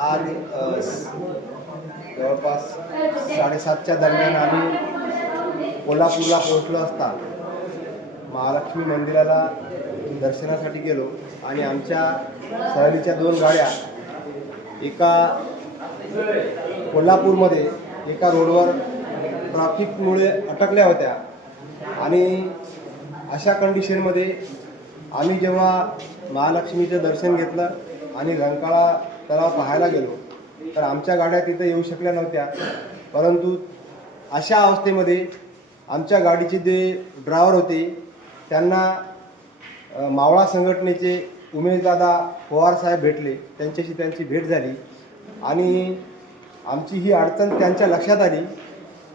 आज जवळपास साडेसातच्या दरम्यान आम्ही कोल्हापूरला पोहोचलो असता. महालक्ष्मी मंदिराला दर्शनासाठी गेलो आणि आमच्या सहलीच्या दोन गाड्या एका कोल्हापूरमध्ये एका रोडवर ट्रॅफिकमुळे अटकल्या होत्या. आणि अशा कंडिशनमध्ये आम्ही जेव्हा महालक्ष्मीचं दर्शन घेतलं आणि रंकाळा तलाव पाहायला गेलो. तर आमच्या गाड्या तिथं येऊ शकल्या नव्हत्या. परंतु अशा अवस्थेमध्ये आमच्या गाडीचे जे ड्रायव्हर होते त्यांना मावळा संघटनेचे उमेशदादा पवारसाहेब भेटले. त्यांच्याशी त्यांची भेट झाली. आणि आमची ही अडचण त्यांच्या लक्षात आली.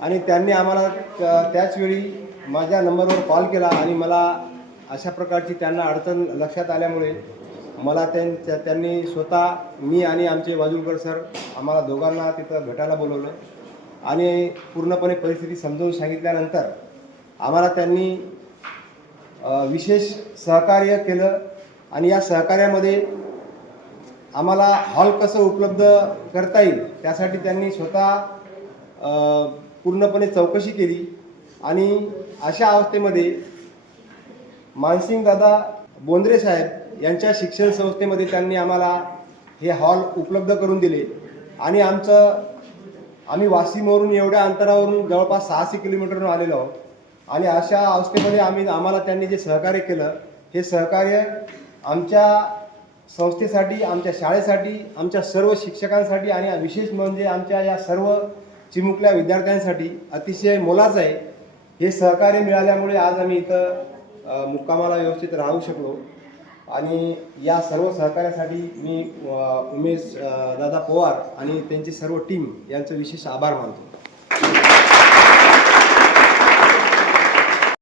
आणि त्यांनी आम्हाला त्या- माझ्या नंबरवर कॉल केला आणि मला अशा प्रकारची त्यांना अडचण लक्षात आल्यामुळे मला त्यांच्या त्यांनी स्वतः मी आणि आमचे वाजूळकर सर आम्हाला दोघांना तिथं भेटायला बोलवलं. आणि पूर्णपणे परिस्थिती समजावून सांगितल्यानंतर आम्हाला त्यांनी विशेष सहकार्य केलं. आणि या सहकार्यामध्ये आम्हाला हॉल कसं उपलब्ध करता येईल त्यासाठी त्यांनी स्वतः पूर्णपणे चौकशी केली. आणि अशा अवस्थेमध्ये मानसिंग दादा बोंद्रे साहेब यांच्या शिक्षण संस्थेमध्ये त्यांनी आम्हाला हे हॉल उपलब्ध करून दिले. आणि आमचं आम्ही वाशिमवरून एवढ्या अंतरावरून जवळपास सहाशे किलोमीटरवरून आलेलो आहोत. आणि अशा अवस्थेमध्ये आम्ही आम्हाला त्यांनी जे सहकार्य केलं हे सहकार्य आमच्या संस्थेसाठी आमच्या शाळेसाठी आमच्या सर्व शिक्षकांसाठी आणि विशेष म्हणजे आमच्या या सर्व चिमुकल्या विद्यार्थ्यांसाठी अतिशय मोलाचं आहे. हे सहकार्य मिळाल्यामुळे आज आम्ही इथं मुक्कामाला व्यवस्थित राहू शकलो. आणि या सर्व सहकार्यासाठी मी उमेश दादा पवार आणि त्यांची सर्व टीम यांचं विशेष आभार मानतो.